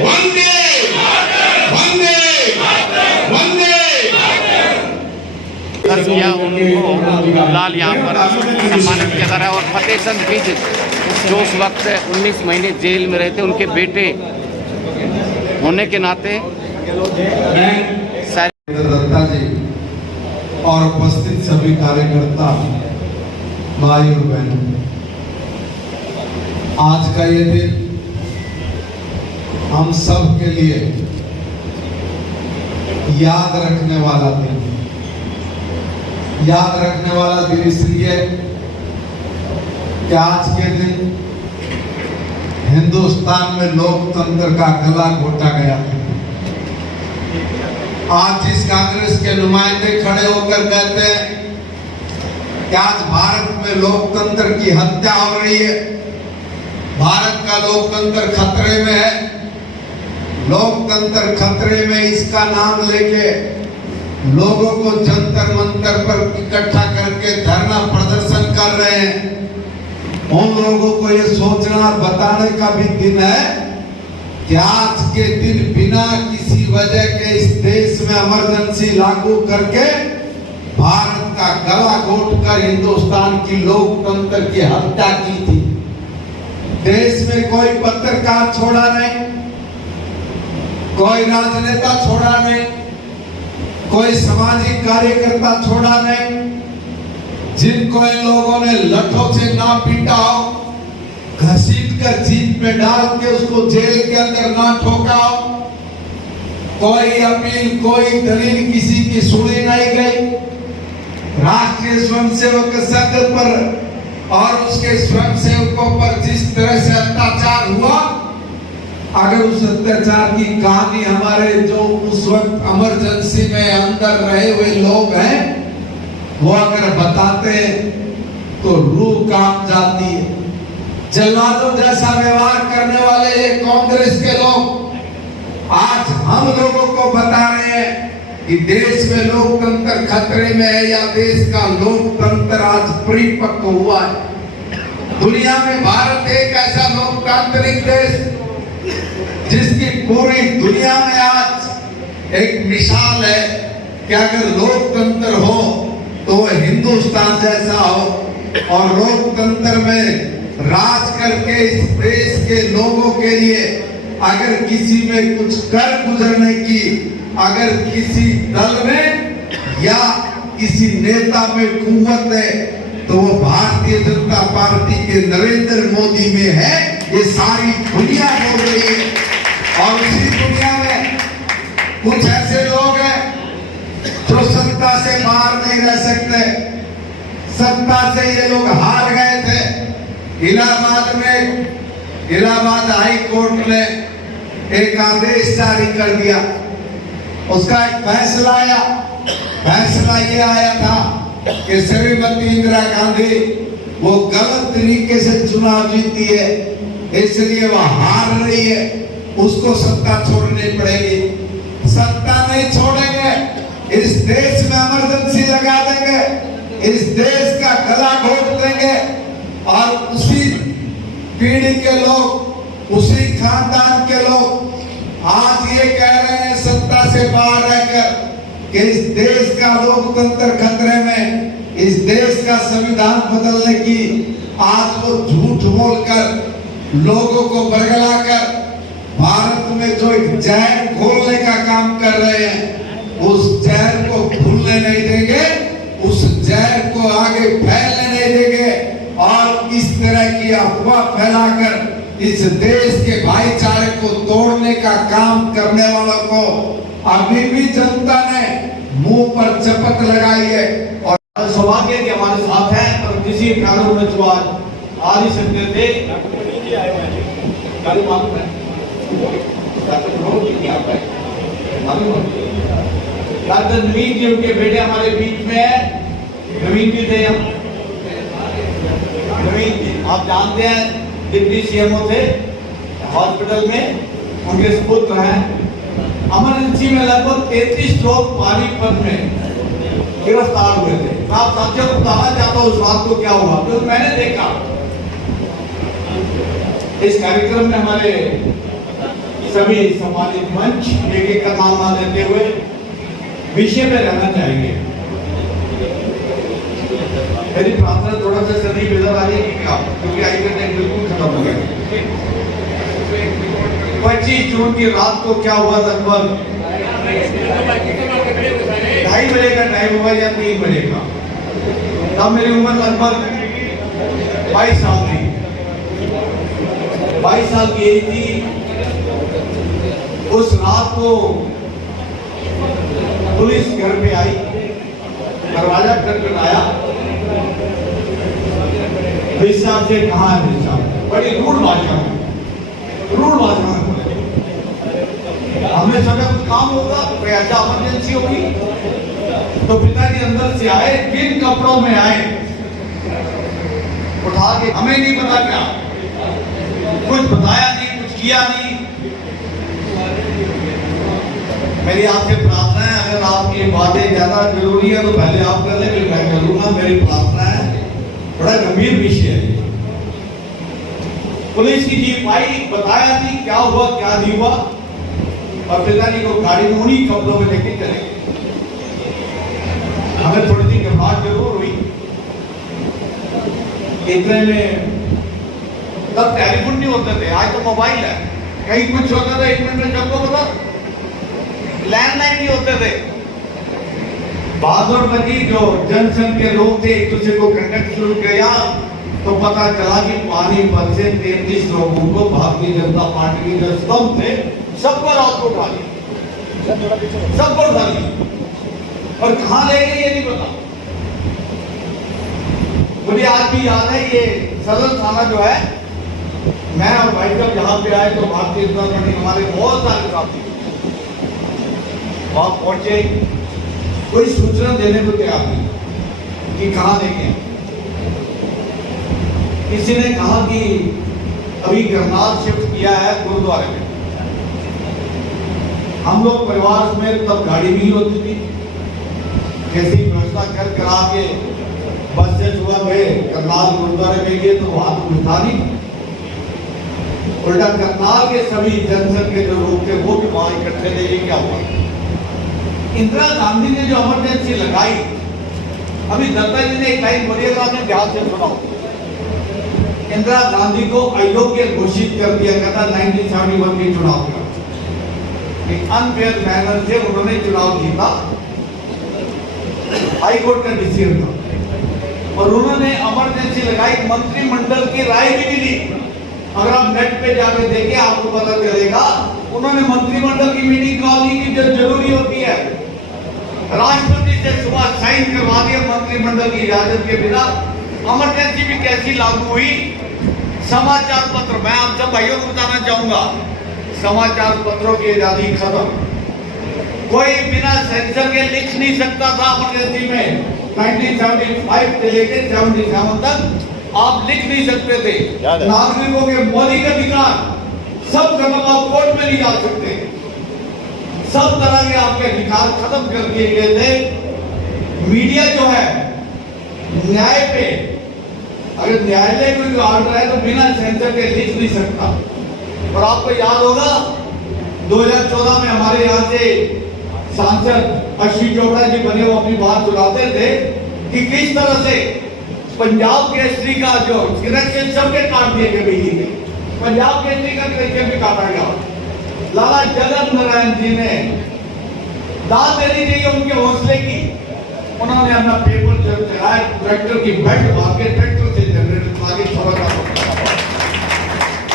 वंदे वंदे वंदे। किया उनको लाल यहाँ पर सम्मानित किया जा रहा है। और फतेह चंद बीज जो उस वक्त 19 महीने जेल में रहते, उनके बेटे होने के नाते दत्ता जी और उपस्थित सभी कार्यकर्ता भाई और बहनों, आज का ये दिन हम सब के लिए याद रखने वाला दिन, याद रखने वाला दिन इसलिए कि आज के दिन हिंदुस्तान में लोकतंत्र का गला घोटा गया। आज जिस कांग्रेस के नुमाइंदे खड़े होकर कहते हैं कि आज भारत में लोकतंत्र की हत्या हो रही है, भारत का लोकतंत्र खतरे में है, लोकतंत्र खतरे में, इसका नाम लेके लोगों को जंतर मंतर पर इकट्ठा करके धरना प्रदर्शन कर रहे हैं। उन लोगों को ये सोचना और बताने का भी दिन है कि आज के दिन बिना किसी वजह के इस देश में इमरजेंसी लागू करके भारत का गला घोट कर हिंदुस्तान की लोकतंत्र की हत्या की थी। देश में कोई पत्रकार छोड़ा नहीं, कोई राजनेता छोड़ा नहीं, कोई सामाजिक कार्यकर्ता छोड़ा नहीं, जिनको इन लोगों ने लठों से ना पीटा हो, घसीट कर जीप में डाल के उसको जेल के अंदर ना ठोका हो, कोई अपील, कोई दलील किसी की सुनी नहीं गई। राष्ट्रीय स्वयंसेवक संघ पर और उसके स्वयंसेवकों पर जिस तरह से अत्याचार हुआ, अगर उस अत्याचार की कहानी हमारे जो उस वक्त इमरजेंसी में अंदर रहे हुए लोग हैं वो अगर बताते तो रूह कांप जाती है। जल्लादों जैसा व्यवहार करने वाले ये कांग्रेस के लोग आज हम लोगों को बता रहे हैं कि देश में लोकतंत्र खतरे में है या देश का लोकतंत्र आज परिपक्व हुआ है। दुनिया में भारत एक ऐसा लोकतांत्रिक देश जिसकी पूरी दुनिया में आज एक मिसाल है कि अगर लोकतंत्र हो तो हिंदुस्तान जैसा हो, और लोकतंत्र में राज करके इस देश के लोगों के लिए अगर किसी में कुछ कर गुजरने की, अगर किसी दल में या किसी नेता में कुव्वत है तो वो भारतीय जनता पार्टी के नरेंद्र मोदी में है। ये सारी दुनिया बोल रही है। और उसी दुनिया में कुछ ऐसे लोग हैं जो सत्ता से बाहर नहीं रह सकते। सत्ता से ये लोग हार गए थे। इलाहाबाद में इलाहाबाद हाई कोर्ट ने एक आदेश जारी कर दिया। उसका एक फैसला आया। फैसला ये आया था कि श्रीमती इंदिरा गांधी वो गलत तरीके से चुनाव जीती है, इसलिए वह हार रही है, उसको सत्ता छोड़नी पड़ेगी। सत्ता नहीं छोड़ेंगे, इस देश में इमरजेंसी लगा देंगे, इस देश का गला घोट देंगे। और उसी पीढ़ी के लोग, उसी खानदान के लोग आज ये कह रहे हैं सत्ता से बाहर रहकर कि इस देश का लोकतंत्र खतरे में, इस देश का संविधान बदलने की आज वो झूठ बोलकर लोगों को बरगलाकर भारत में जो एक जहर खोलने का काम कर रहे हैं, उस जहर को भूलने नहीं देंगे, उस जहर को आगे फैलने नहीं देंगे। और इस तरह की अफवाह फैलाकर इस देश के भाईचारे को तोड़ने का काम करने वालों को अभी भी जनता ने मुंह पर चपत लगाई है। और सौभाग्य के हमारे साथ हैं, और किसी कारण में जो आ नहीं सकते थे, डॉक्टर नवीन जी उनके बेटे हमारे बीच में है। नवीन जी थे, नवीन जी आप जानते हैं डिप्टी सीएमओ थे हॉस्पिटल में, उनके सुपुत्र हैं। इमरजेंसी में लगभग 33 लोग पानीपत में गिरफ्तार हुए थे। मैं आप साथियों को बताना चाहता हूँ उस बात को क्या हुआ, तो मैंने देखा इस कार्यक्रम में हमारे सभी सम्मानित मंच एक का नाम ना लेते हुए विषय में रहना चाहिए। मेरी प्रार्थना थोड़ा सा सभी बेहतर आ जाएगी क्या, क्योंकि आई का टाइम बिल्कुल खत्म हो गया। 25 जून की रात को क्या हुआ, लगभग 2:30 बजे का टाइम हुआ या 3 बजे का, तब मेरी उम्र लगभग 22 साल थी। 22 साल की एज थी। उस रात को पुलिस घर पे आई, दरवाजा खटखटाया। भाई साहब से कहा है भाई साहब, बड़ी रूढ़ भाषा में बोले। हमने सोचा कुछ काम होगा, कोई ऐसा इमरजेंसी होगी। तो पिताजी अंदर से आए, किन कपड़ों में आए, उठा के हमें नहीं पता क्या, कुछ बताया नहीं, कुछ किया नहीं। मेरी आपसे प्रार्थना है, अगर आपकी बातें ज्यादा जरूरी है तो पहले आप कर लें, फिर मैं करूंगा। मेरी प्रार्थना है, बड़ा गंभीर विषय है। पुलिस की जीप आई, बताया नहीं क्या हुआ क्या नहीं हुआ, और पिताजी को गाड़ी में उन्हीं कपड़ों में लेके चले गए। हमें थोड़ी सी घबराहट जरूर हुई। इतने में तब टेलीफोन नहीं होते थे, आज तो मोबाइल है, कहीं कुछ होता था 1 मिनट में सबको पता। लैंडलाइन नहीं होते थे। बहादुर बजी जो जनसंघ के लोग थे एक दूसरे को कंटेक्ट शुरू किया, तो पता चला कि पानीपत से 33 लोगों को भारतीय जनता पार्टी के जो स्तंभ थे सबको रात को उठा लिया, सबको उठा लिया, और कहां ले गए ये नहीं पता। मुझे आज भी याद है, ये सदर थाना जो है, मैं और भाई साहब जहां पे आए तो भारतीय जनता पार्टी हमारे बहुत सारे साथी वहां पहुंचे, कोई सूचना देने को तैयार नहीं कि कहां लेके। किसी ने कहा कि अभी करनाल शिफ्ट किया है गुरुद्वारे में। हम लोग परिवार में तब गाड़ी नहीं होती थी, कैसी व्यवस्था कर करा के बस से सुबह गए, करनाल गुरुद्वारे में गए तो वहां तो कुछ था नहीं। उल्टा करनाल के सभी जनसंघ के जो लोग थे वो भी वहां इकट्ठे थे। ये क्या हुआ, इंदिरा गांधी ने जो इमरजेंसी लगाई, अभी दत्ता जी ने एक लाइन बोली, अगर आपने ध्यान से सुना, इंदिरा गांधी को अयोग्य घोषित कर दिया गया था 1971 के चुनाव का। एक अनफेयर मैनर से उन्होंने चुनाव जीता, हाई कोर्ट का डिसीजन था, और उन्होंने इमरजेंसी लगाई, मंत्रिमंडल की राय भी मिली। अगर आप नेट पे जाकर देखें आपको पता चलेगा, उन्होंने मंत्रिमंडल की मीटिंग कॉल की जो जरूरी होती है, राष्ट्रपति से सुबह साइन करवा दिया मंत्रिमंडल की इजाजत के बिना। इमरजेंसी भी कैसी लागू हुई, समाचार पत्र, मैं आप सब भाइयों को बताना चाहूंगा, समाचार पत्रों की आजादी खत्म। कोई बिना सेंसर के लिख नहीं सकता था इमरजेंसी में। 1975 से लेकर 77 तक आप लिख नहीं सकते थे। नागरिकों के मौलिक अधिकार सब खत्म, आप कोर्ट में नहीं जा सकते। सब तरह के आपके अधिकार खत्म कर दिए गए थे। मीडिया जो है, न्याय पे अगर न्यायालय कोई ऑर्डर है तो बिना सेंसर के लिख नहीं सकता। और आपको याद होगा 2014 में हमारे यहाँ से सांसद अश्विनी चोपड़ा जी बने, वो अपनी बात सुनाते थे कि किस तरह से पंजाब केसरी का जो कनेक्शन सबके काट दिए गए बिजली के, पंजाब केसरी का कनेक्शन भी काटा गया। लाला जगत नारायण जी ने दाद देनी चाहिए उनके हौसले की, उन्होंने अपना पेपर जब चलाया, ट्रैक्टर की बेल्ट भाग के ट्रैक्टर से जनरेटर चला के छोड़ा।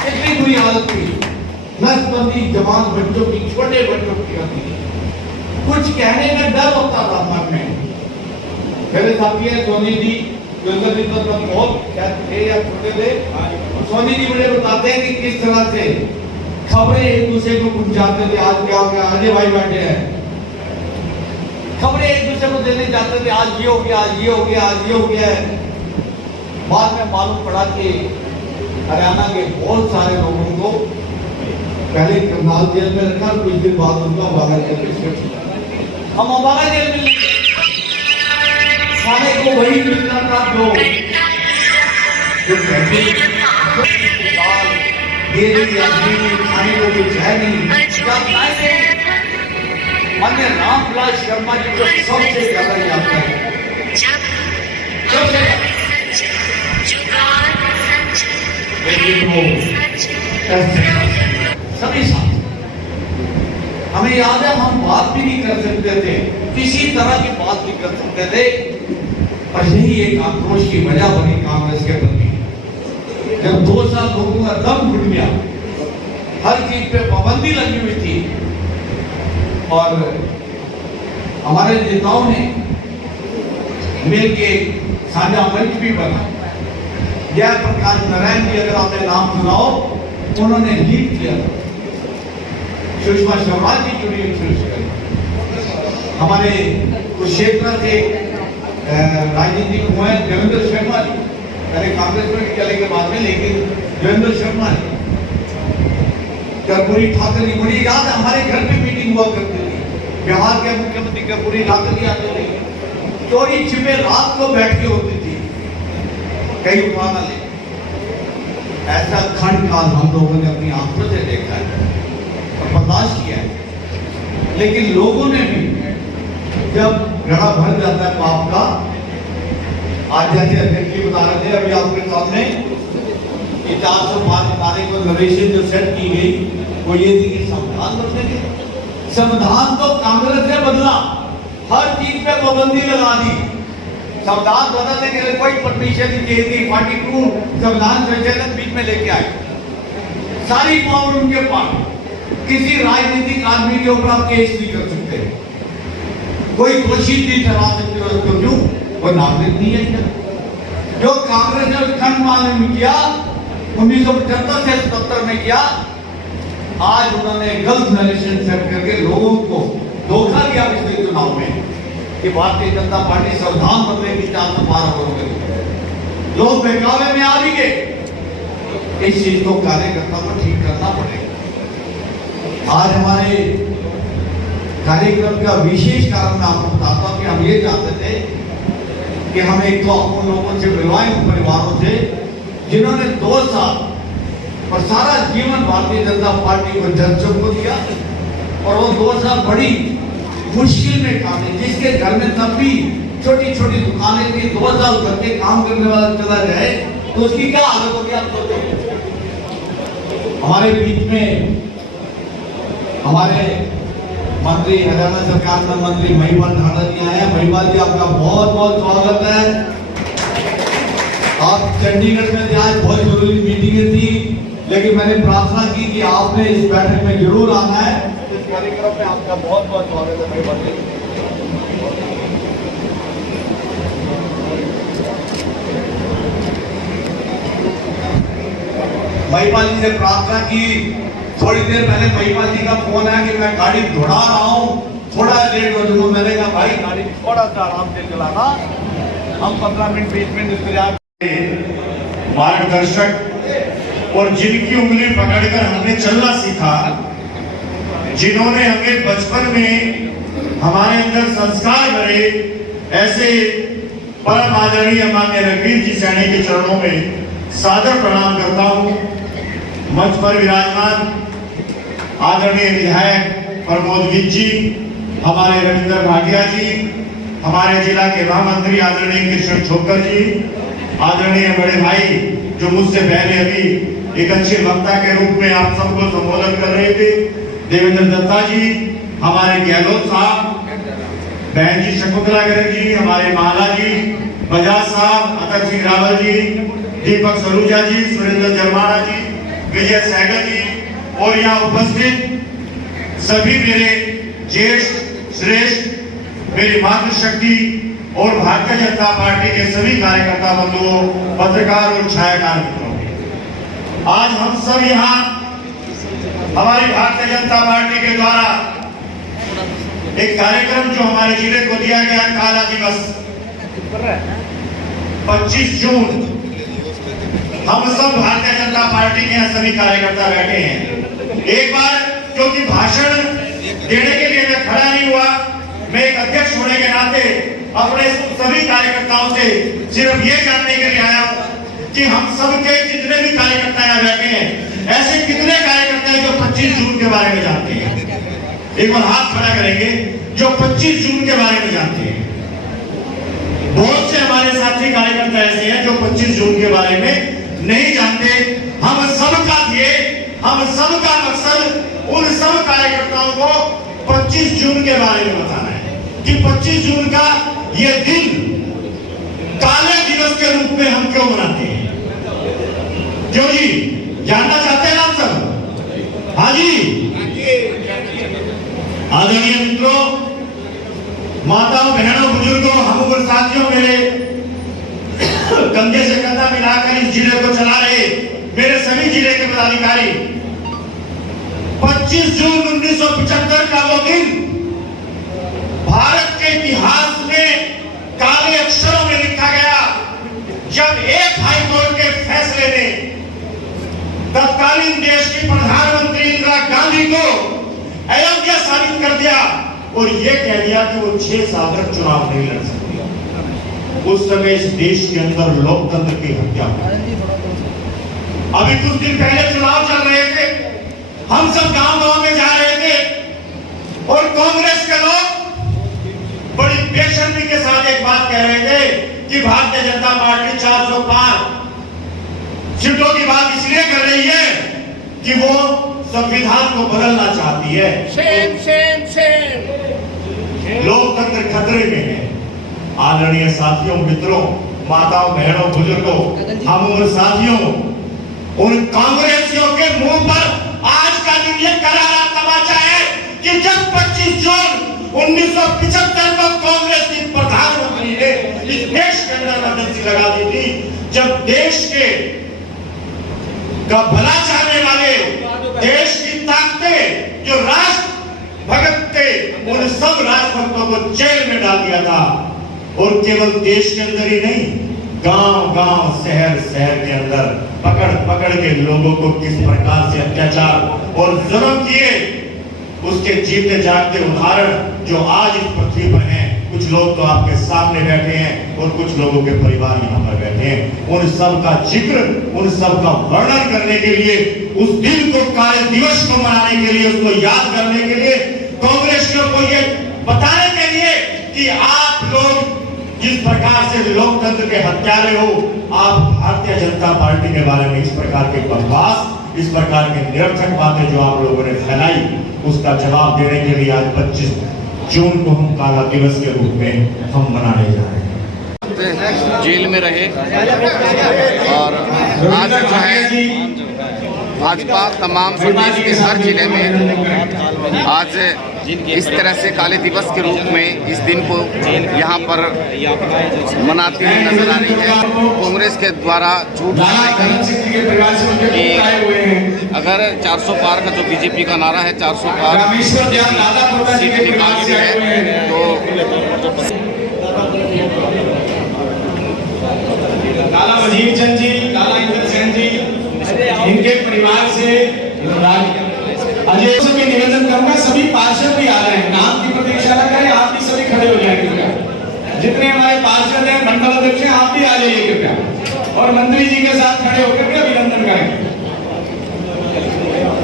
इतनी बुरी हालत थी, नसबंदी जवान बच्चों की, छोटे बच्चों की होती, कुछ कहने में डर होता था मन में। मेरे साथी है सोनी जी, बहुत थे या छोटे थे, सोनी जी मुझे बताते हैं कि किस तरह से खबरें एक दूसरे को पहुंचाते थे। आज क्या हो गया, अजय भाई बैठे हैं, खबरें एक दूसरे को देने जाते थे, आज ये हो गया, आज ये हो गया, आज ये हो गया है। बाद में मालूम पड़ा कि हरियाणा के बहुत सारे लोगों को पहले करनाल जेल में रखा, कुछ दिन बाद उनका अम्बाला जेल में, हम अम्बाला जेल में खाने को वही मिलता था जो ये नहीं आदमी खाने को कुछ है नहीं, जब मैंने रामलाल शर्मा जी को सबसे ज्यादा याद किया, सबसे लेकिन वो सभी साथ हमें याद है, हम बात भी नहीं कर सकते थे, किसी तरह की बात नहीं कर सकते थे, और यही एक आक्रोश की वजह बनी कांग्रेस के प्रति। जब 2 साल लोगों का दम घुट गया, हर चीज पे पाबंदी लगी हुई थी, और हमारे नेताओं ने मिलके साझा मंच भी बना। जयप्रकाश नारायण जी, अगर आपने नाम सुनाओ, उन्होंने लीड किया। सुषमा स्वराज जी जुड़ी हुई, हमारे कुरुक्षेत्र से राजनीतिक हुए देवेंद्र शर्मा जी, पहले कांग्रेस में चले के बाद में, लेकिन देवेंद्र शर्मा जी, कर्पूरी ठाकुर जी, मुझे याद है हमारे घर पे मीटिंग हुआ करती थी, बिहार के मुख्यमंत्री कर्पूरी ठाकुर जी आते थे, चोरी छिपे रात को बैठ के होती थी, कहीं उठाना ले। ऐसा खंड काल हम लोगों ने अपनी आंखों से देखा है और बर्दाश्त किया है, लेकिन लोगों ने भी जब घड़ा भर जाता है पाप का, आज जैसे अध्यक्ष जी बता रहे थे, अभी आपके सामने 405 तारीख को नरेशन जो सेट की गई, वो ये थी कि संविधान बदलेंगे। संविधान तो कांग्रेस ने बदला, हर चीज पे पाबंदी लगा दी। संविधान बदलने के लिए कोई परमिशन नहीं चाहिए थी, 42 संविधान संशोधन बीच में लेके आए, सारी पावर उनके पास। किसी राजनीतिक आदमी के ऊपर आप केस नहीं कर सकते, कोई दोषी नहीं ठहरा सकते हो, उसको क्यों? वो नागरिक नहीं है क्या? जो कांग्रेस ने खंड मालूम किया 1975 से 77 में किया, आज उन्होंने गलत नरेशन सेट करके लोगों को धोखा दिया पिछले चुनाव में कि भारतीय जनता पार्टी संविधान बदलेगी 412 हो गई। लोग बहकावे में आ भी गए। इस चीज को कार्यकर्ता को ठीक करना पड़ेगा। आज हमारे कार्यक्रम का विशेष कारण मैं आपको बताता हूं कि हम ये चाहते थे कि हम एक तो उन लोगों से मिलवाएं, उन परिवारों से जिन्होंने 2 साल और सारा जीवन भारतीय जनता पार्टी को जनसों को दिया, और वो 2 साल बड़ी मुश्किल में काटे, जिसके घर में तब भी छोटी छोटी दुकानें थी, 2 साल करके काम करने वाला चला जाए तो उसकी क्या हालत होगी आप सोचो। हमारे बीच में हमारे मंत्री, हरियाणा सरकार में मंत्री महिपाल ढांडा जी आए हैं। महिपाल जी, आपका बहुत बहुत स्वागत है। आप चंडीगढ़ में आज बहुत जरूरी मीटिंगें थी, लेकिन मैंने प्रार्थना की कि आपने इस बैठक में जरूर आना है। इस कार्यक्रम में आपका बहुत बहुत स्वागत है महिपाल जी। महिपाल जी से प्रार्थना की। थोड़ी देर पहले महिपाल जी का फोन आया कि मैं गाड़ी दौड़ा रहा हूँ, थोड़ा लेट हो जाऊंगा। मैंने कहा भाई गाड़ी थोड़ा सा आराम से चलाना, हम 15 मिनट 20 मिनट इंतजार। मार्गदर्शक और जिनकी उंगली पकड़कर हमने चलना सीखा, जिन्होंने हमें बचपन में हमारे अंदर संस्कार भरे, ऐसे परम आदरणीय माननीय रघुवीर जी सैनी के चरणों में सादर प्रणाम करता हूँ। मंच पर विराजमान आदरणीय विधायक प्रमोद गिज जी, हमारे रविंद्र भाटिया जी, हमारे जिला के महामंत्री आदरणीय कृष्ण छोकर जी, आदरणीय बड़े भाई जो मुझसे पहले अभी एक अच्छे वक्ता के रूप में आप सबको संबोधन कर रहे थे, देवेंद्र दत्ता जी, हमारे गहलोत साहब, बहन जी शकुंतला गर्ग जी, हमारे माला जी, बजाज साहब, अतक सिंह रावल जी, दीपक सरूजा जी, सुरेंद्र जरमाना जी, विजय सहगल जी, और यहाँ उपस्थित सभी मेरे ज्येष्ठ श्रेष्ठ, मेरी मातृशक्ति और भारतीय जनता पार्टी के सभी कार्यकर्ता बंधुओं, पत्रकार और छायाकार मित्रों, आज हम सब यहाँ हमारी भारतीय जनता पार्टी के द्वारा एक कार्यक्रम जो हमारे जिले को दिया गया, काला दिवस 25 जून, हम सब भारतीय जनता पार्टी के यहाँ सभी कार्यकर्ता बैठे हैं। एक बार क्योंकि भाषण देने के लिए मैं खड़ा नहीं हुआ, मैं एक अध्यक्ष होने के नाते अपने सभी कार्यकर्ताओं से सिर्फ ये जानने के लिए आया हूं कि हम सबके जितने भी कार्यकर्ता यहाँ बैठे हैं, ऐसे कितने कार्यकर्ता हैं जो 25 जून के बारे में जानते हैं? एक बार हाथ खड़ा करेंगे जो 25 जून के बारे में जानते हैं। बहुत से हमारे साथी कार्यकर्ता ऐसे हैं जो 25 जून के बारे में नहीं जानते। हम सबका ध्येय, हम सबका मकसद उन सब कार्यकर्ताओं को 25 जून के बारे में बताना है कि 25 जून का ये दिन काले दिवस के रूप में हम क्यों मनाते हैं। क्यों जी, जानना चाहते हैं आप सब? हाँ जी। आदरणीय मित्रों, माताओं, बहनों, बुजुर्गों, हम उम्र साथियों, मेरे कंधे से कंधा मिलाकर इस जिले को चला रहे मेरे सभी जिले के पदाधिकारी, 25 जून 1975 का वो दिन भारत के इतिहास में काले अक्षरों में लिखा गया जब एक हाईकोर्ट के फैसले ने तत्कालीन देश की प्रधानमंत्री इंदिरा गांधी को अयोग्य साबित कर दिया और यह कह दिया कि वो 6 साल तक चुनाव नहीं लड़ सकती। उस समय इस देश के अंदर लोकतंत्र की हत्या हुई। अभी कुछ दिन पहले चुनाव चल रहे थे, हम सब गांव-गांव में जा रहे थे और कांग्रेस के लोग बड़ी बेशर्मी के साथ एक बात कह रहे थे कि भारतीय जनता पार्टी 400 पार सीटों की बात इसलिए कर रही है कि वो संविधान को बदलना चाहती है। लोकतंत्र खतरे में है। आदरणीय साथियों, मित्रों, माताओं, बहनों, बुजुर्गों, हम उम्र साथियों, उन कांग्रेसियों के मुंह पर आज का दिन ये करारा तमाचा है कि जब 25 जून 1975 को कांग्रेस की प्रधानमंत्री ने इस देश के अंदर इमरजेंसी लगा दी थी, जब देश के का भला चाहने वाले, देश की ताकतें जो राष्ट्र भगत थे, उन सब राष्ट्रभक्तों को जेल में डाल दिया था। और केवल देश के अंदर ही नहीं, गांव-गांव, शहर-शहर के अंदर पकड़ के लोगों को किस प्रकार से अत्याचार और जुल्म किए, उसके जीते जागते उदाहरण जो आज इस पृथ्वी पर हैं। कुछ लोग तो आपके सामने बैठे हैं और कुछ लोगों के परिवार यहाँ पर बैठे हैं। उन सब का जिक्र, उन सब का वर्णन करने के लिए, उस दिन को, काले दिवस को मनाने के लिए, उसको याद करने के लिए, कांग्रेसियों को ये बताने के लिए कि आप लोग जिस प्रकार से लोकतंत्र के हत्यारे हो, आप भारतीय जनता पार्टी के बारे में इस प्रकार के बकवास, इस प्रकार के निरर्थक बातें जो आप लोगों ने फैलाई, उसका जवाब देने के लिए आज 25 जून को हम काला दिवस के रूप में हम मनाने जा रहे हैं। जेल में रहे और आज जो है भाजपा तमाम प्रदेश के हर जिले में आज इस तरह से काले दिवस के रूप में इस दिन को यहाँ पर मनाती हुई नजर आ रही है। कांग्रेस के द्वारा झूठ कि अगर 400 पार का जो बीजेपी का नारा है, 400 पार सीट निकालती है, तो लाला वजीर चंद जी, लाला इंद्र सेन जी, इनके परिवार से अजय से निवेदन करूंगा, सभी पार्षद भी आ रहे हैं, नाम की प्रतीक्षा न करें, आप भी सभी खड़े हो जाएं कृपया। जितने हमारे पार्षद हैं, मंडल अध्यक्ष हैं, आप भी आ जाइए कृपया और मंत्री जी के साथ खड़े होकर के अभिनंदन करें।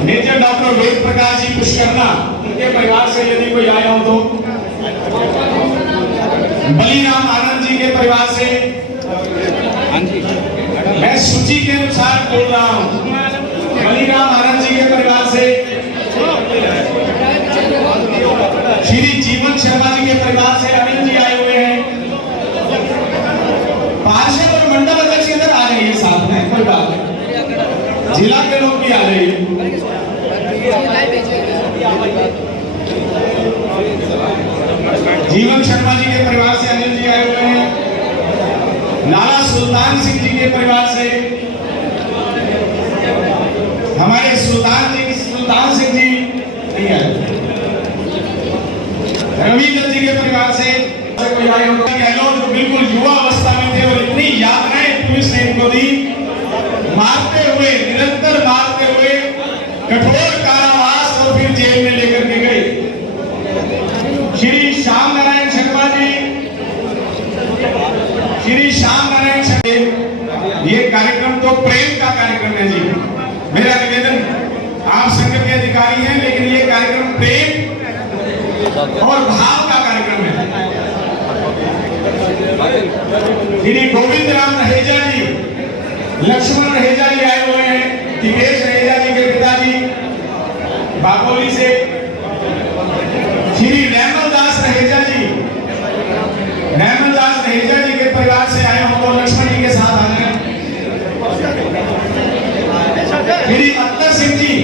मेजर डॉक्टर वेद प्रकाश जी पुष्करना, उनके परिवार से यदि कोई आया हो तो, बलीराम आनंद जी के परिवार से, मैं सूची के अनुसार बोल रहा हूं, बलीराम आनंद जी के परिवार से, श्री जीवन शर्मा जी के परिवार से अनिल जी आए हुए हैं। पार्षद और मंडल अध्यक्ष इधर आ रहे हैं साथ में, कोई बात नहीं, जिला के लोग भी आ रहे हैं। जीवन शर्मा जी के परिवार से अनिल जी आए हुए हैं। लाला सुल्तान सिंह जी के परिवार से हमारे सुल्तान सिंह जी नहीं आए। रविंद्र जी के परिवार से कोई आए हो, गहलोत जो बिल्कुल युवा अवस्था में थे और इतनी यातनाएं पुलिस ने इनको दी, मारते हुए, निरंतर मारते हुए, कठोर कारावास और फिर जेल में लेकर के गए। श्री श्याम नारायण शर्मा जी, श्री श्याम नारायण शर्मा, ये कार्यक्रम तो प्रेम का कार्यक्रम है जी। मेरा निवेदन सभी अधिकारी हैं, लेकिन ये कार्यक्रम प्रेम और भाव का कार्यक्रम है। श्री गोविंद राम रहेजा जी, लक्ष्मण रहेजा जी आए हुए हैं, दिनेश रहेजा जी के पिताजी बापोली से, श्री नैमल दास रहेजा जी, नैमल दास रहेजा जी के परिवार से आए हो तो लक्ष्मण जी के साथ आ गए। श्री अत्तर सिंह जी,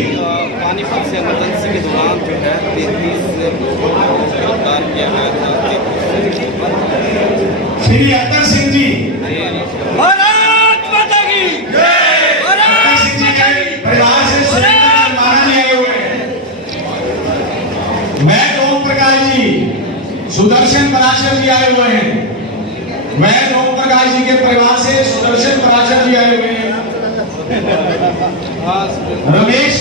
पानीपत से इमरजेंसी के दौरान जो है 33 लोगों को गिरफ्तार किया गया था। श्री अत्तर सिंह जी, भारत माता की जय, अत्तर सिंह जी के परिवार से सुरेंद्र महाराज जी आए हुए हैं। वैद ओम प्रकाश जी, सुदर्शन पराशर जी आए हुए हैं। वैद ओम प्रकाश जी के परिवार से सुदर्शन पराशर जी आए हुए हैं। रमेश